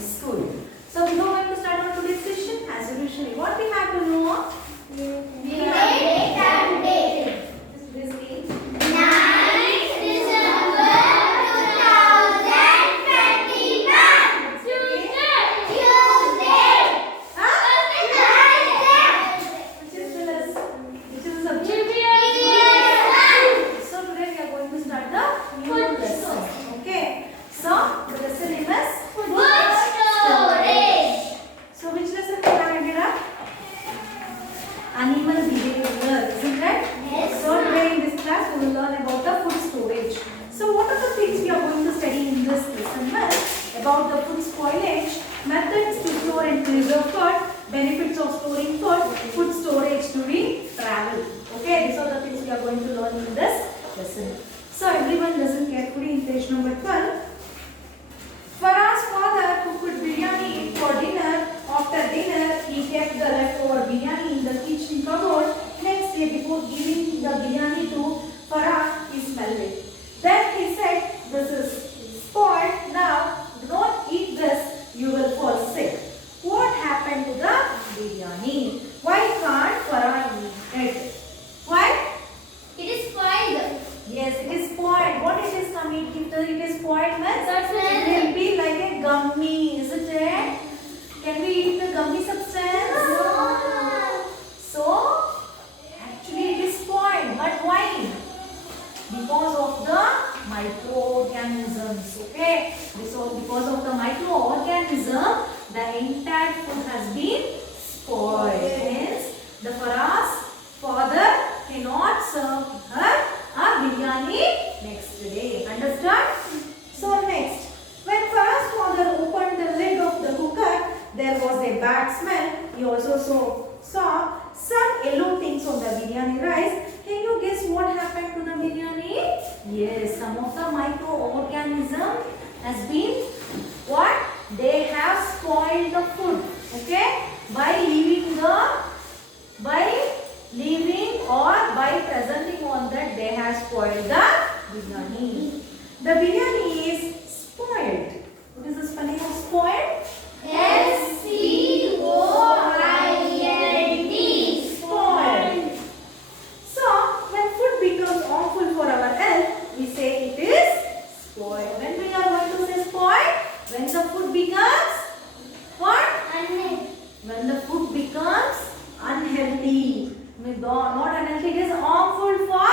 school. So we are going to start our today's session as usually. What we have to know? Date and date. This means 9th December 2021. Tuesday. which is the subject? So today we are going to start the new lesson. Okay. So the lesson name is Food storage. So which lesson we have ended up? Animal behavior, isn't it? Yes. So today in this class we will learn about the food storage. So what are the things we are going to study in this lesson? Well, about the food spoilage, methods to store and preserve food, benefits of storing food storage during travel. Okay, these are the things we are going to learn in this lesson. So everyone listen carefully in page number 12. Farah's father cooked biryani for dinner. After dinner, he kept the leftover biryani in the kitchen cupboard. Next day, before giving the biryani to Farah, he smelled it. Then he said, "This is spoiled. Now, do not eat this. You will fall sick." What happened to the biryani? Why can't Farah eat it? Why? It is spoiled. Yes, it is spoiled. What it is coming? If it is spoiled, means That's it will be like a gummy, isn't it? Can we eat the gummy substance? No. So, actually it is spoiled. But why? Because of the microorganisms. Okay? So, because of the microorganism, the entire food has been spoiled. Hence, the Farah's father cannot serve her a biryani next day. Understand? So next, when Farah's father opened the lid of the cooker, there was a bad smell. He also saw some yellow things on the biryani rice. Can you guess what happened to the biryani? Yes, some of the microorganism has been what? They have spoiled the food. Okay? By leaving or by presenting on that, they have spoiled the biryani. The biryani is spoiled. What is the spelling of spoiled? SPOILD. Spoiled. So, when food becomes harmful for our health, we say it is spoiled. When we are going to say spoiled? When the food becomes what? When the food becomes unhealthy. Not unhealthy, it is harmful for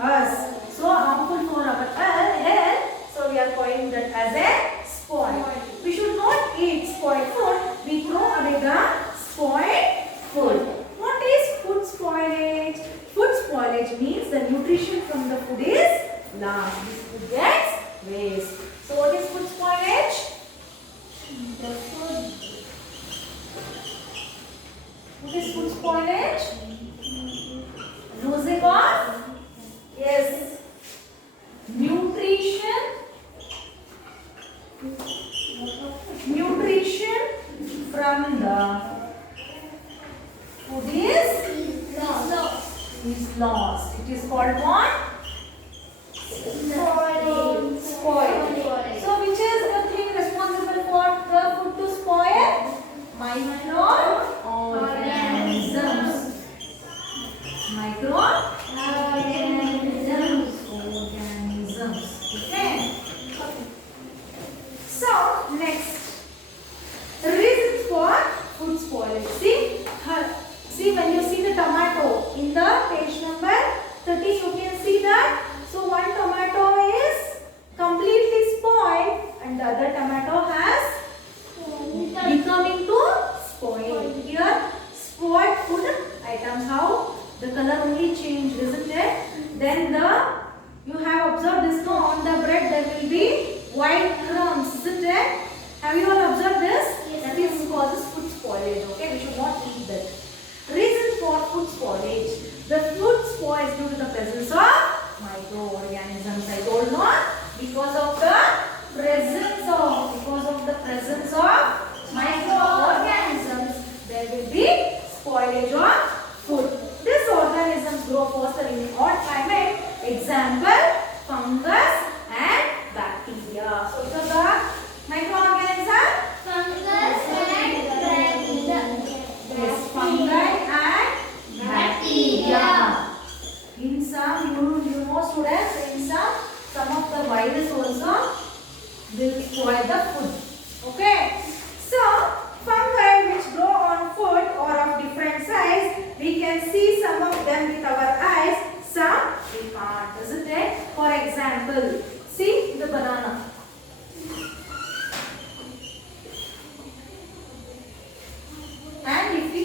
us. So, harmful for our health. So, we are calling that as a spoiled. We should not eat spoiled food. We throw away the spoiled food. What is food spoilage? Food spoilage means the nutrition from the food is lost. This food gets waste. So, what is food spoilage? The food. What is food spoilage? Losing of? Yes. Nutrition from the food is lost. It is called what? Spoiled. So which is the thing responsible for the food to spoil? Microorganisms. Organisms. Okay. So next. Reasons for food spoilage. See when you see the tomato in the page number 30, you can see that. So one tomato is completely spoiled and the other tomato has becoming to spoil. Here spoiled food items, how the color only changed, isn't it? Then you have observed this, no, on the bread there will be white crumbs, isn't it? Have you all observed this? Yes. That is causes food spoilage. Okay, we should not eat that. Reason for food spoilage: the food spoils due to the presence of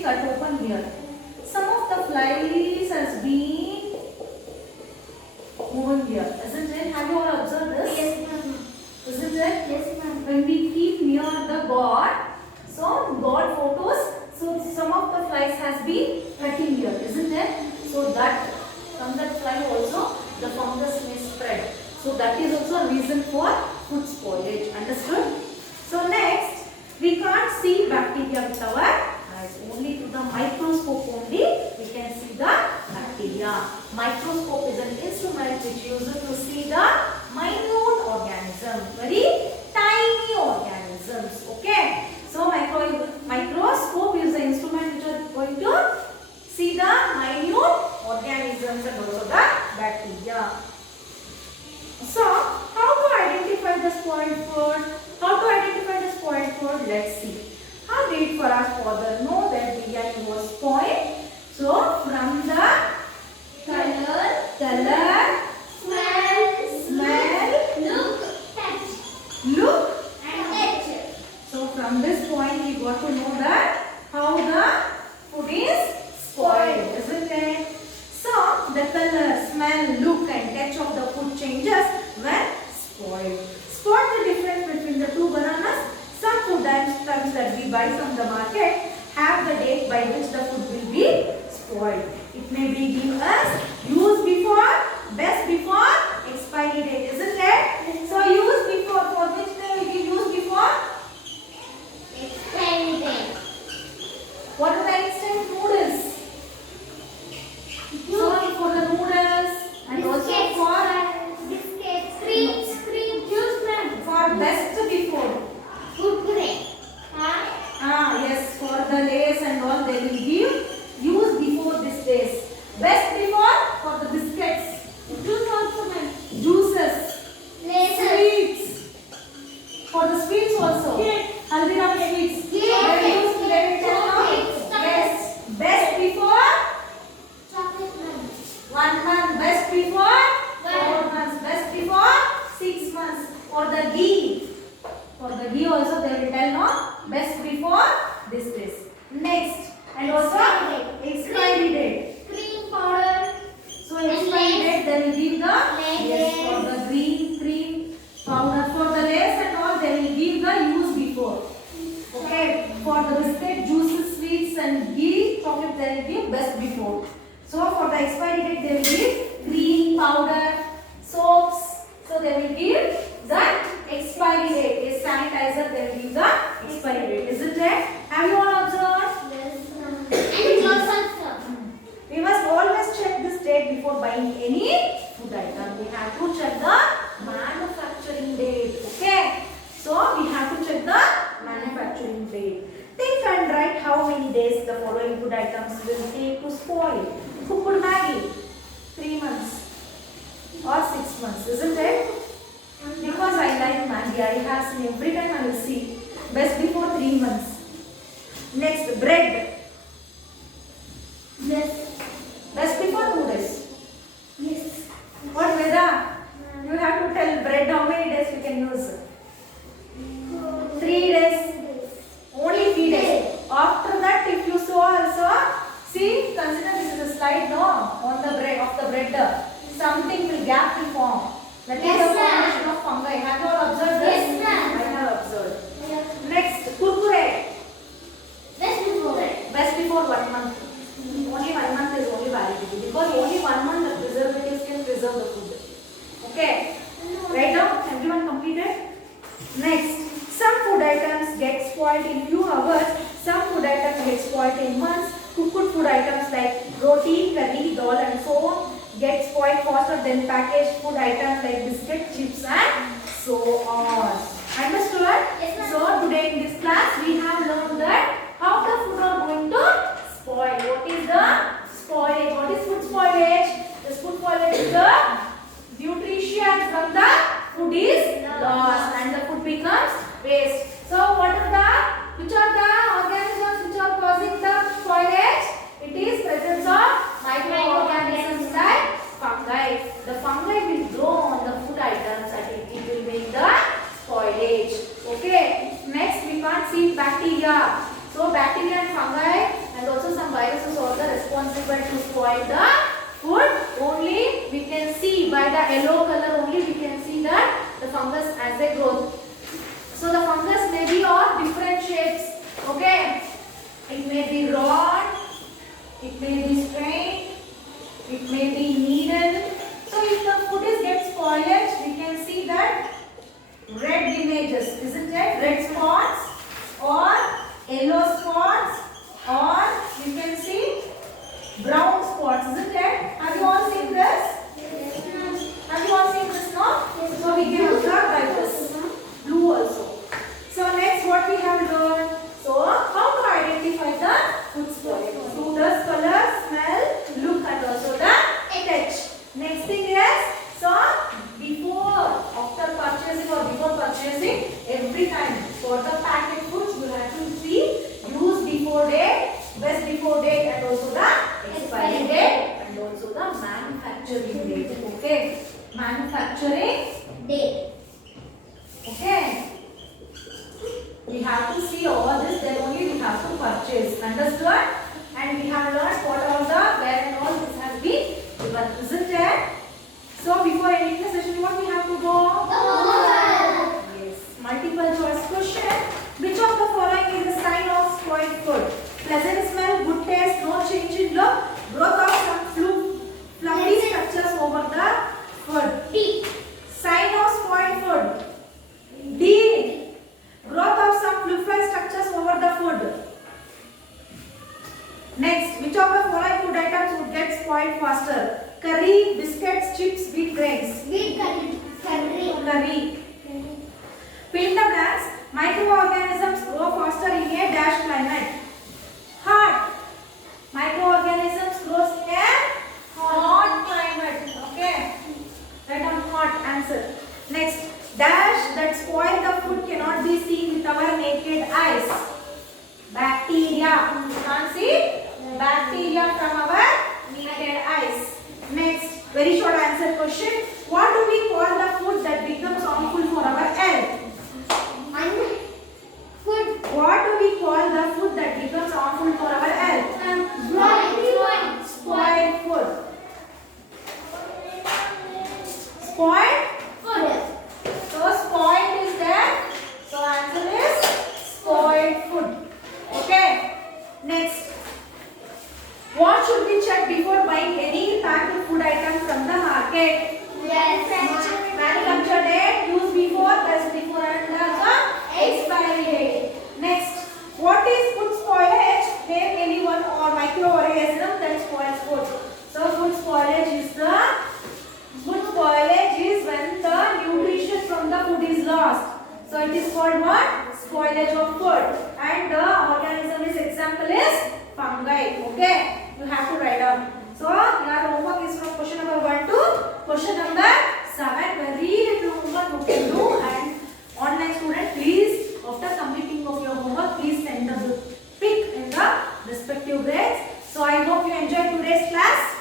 cut open here. Some of the flies has been moving here, isn't it? Have you all observed this? Yes, ma'am. Isn't it? Yes, ma'am. When we keep near the god, so god photos, so some of the flies has been cutting here, isn't it? So that from that fly also the fungus may spread. So that is also a reason for food spoilage. Understood? So next, we can't see bacteria with our eyes. Only through the microscope only we can see the bacteria. Microscope is an instrument which uses to see the minute organism, very tiny organisms. Okay. So microscope is the instrument which are going to see the minute organisms and also the bacteria. So, how to identify the spoiled food? How to identify the spoiled food? Let's see. How did Farah's father know that biryani was spoiled? So, from the color, smell, Look, touch, look. and touch. So, from this point we got to know that how the food is spoiled, isn't it? So, the color, smell, look and touch of the food changes when spoiled. Spot the difference between the two bananas. Some food items that we buy from the market have the date by which the food will be spoiled. It may be give us use before, best before, expiry date, isn't it? So, use before, for which they will give use before? Explain them. What are the instant noodles? So for the noodles and also for Biscuits, cream, juice, ma'am. for best before. Kurkure. Huh? Yes, for the lace and all they will give use before this days. Best before for the biscuits, Juice also, ma'am. juices, Laces. sweets. For the sweets also. Cake. Haldiram sweets. Cake. They will use let it tell now. Chocolates. Yes. Best before Chocolate, ma'am. 1 month. Best before 4 months. Best before 6 months. For the ghee. For the ghee also they will tell no. Best before this days. Next. And also expiry date. Cream powder. So expiry date they will give the Lace. yes for the green cream powder for the lace and all they will give the use before. Okay. For the biscuit, juices, sweets and ghee, chocolate they will give best before. So for the expiry date they will give cream powder, soaps. So they will give the expiry date. A sanitizer they will give the expiry date. Isn't it? Have you all observed? Yes, ma'am. And gloves also. We must always check this date before buying any food item. We have to check the manufacturing date. Okay. So we have to check the manufacturing date. Think and write how many days the following food items will take to spoil. Cooked Maggi, 3 months or 6 months, isn't it? Because I like Maggi, I have seen every time I will see best before 3 months. Next, bread. Yes. Best before noodles. Yes. What Veda? You have to tell bread how many days we can use. 3 days. Only 3 days. After that, if you saw also, see, consider this is a slide no on the bread of the bread. Something will gap will form. That is Yes, the ma'am. formation of fungi. Have you all observed this? Yes, ma'am. I have observed. Next, kurkure. Best before. Best before 1 month. Only 1 month is only validity because only 1 month the preservatives can preserve the food. Okay. Right now, everyone completed? Next, some food items get spoiled in few hours. Some food items get spoiled in months. Cooked food items like roti, curry, dal and so on get spoiled faster than packaged food items like biscuit, chips and so on. Understood? Yes, ma'am. So today in this class we have learned that how the food are going to spoil. What is the spoilage? What is food spoilage? This food spoilage is the nutrition from the food is lost and the food becomes waste. So what are which are the organisms which are causing the spoilage? It is presence of microorganisms like fungi. The fungi will grow on the food items and it will make the spoilage. Okay. Next we can't see bacteria. So bacteria and fungi and also viruses are the responsible to spoil the food. Only we can see by the yellow color only we can see that the fungus as they grow. So the fungus may be of different shapes. Okay, it may be rod, it may be straight, it may be needle. So if the food is get spoilage, we can see that red images, isn't it? Red spots or yellow spots, or you can see brown spots, isn't it? Have you all seen this? Have you all seen this now? So we give a color like this. Blue also. So next what we have learned. So how to identify the food spoilage? So does color, smell, look at also the touch. Next thing is, so before, after purchasing or before purchasing, every time for the packet foods you have to see use before date, best before date, and also the expiry date, and also the manufacturing date. Okay, manufacturing Day. okay. We have to see all this, then only we have to purchase. Understood? And we have learned what all the where and all this has been given, isn't it? So before ending the session, what we have to go? Yes. Multiple choice question. Which of the following is a sign of spoiled food? Pleasant smell, good taste, no change in look, growth of some fluffy structures over the food. D. Sign of spoiled food. D. Growth of some fluffy structures over the food. Next, which of the following food items would get spoiled faster? Curry, biscuits, chips, wheat grains. Wheat curry. Curry. Fill the blanks. Microorganisms grow faster in a dash climate. Hot. Microorganisms grows in a hot climate. Okay. Write down hot answer. Next, dash that spoil the food cannot be seen with our naked eyes. Bacteria. You can't see bacteria from our naked eyes. Next, very short answer question. What do we call the food that becomes harmful for our health? Food. What do we call the food that becomes harmful for our health? Spoiled food. Spoiled? Food. So spoiled is there. So answer is spoiled food. Okay. Next. What should we check before buying any packed food item from the market? Manufacture date, use before, best before, and the expiry date. Next, what is food spoilage? Name anyone or microorganism that spoils food. So food spoilage is when the nutrition from the food is lost. So it is called what? Spoilage of food. And the organism is example is fungi. Okay. You have to write down. So your homework is from question number 1 to question number 7. Very little homework you can do, and online student, please after completing of your homework, please send the pic in the respective grades. So I hope you enjoyed today's class.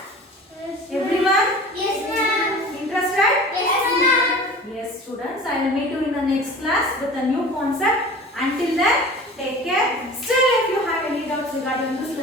Everyone? Yes, ma'am. Interested? Yes, ma'am. Yes, students. I will meet you in the next class with a new concept. Until then, take care. Still, if you have any doubts regarding this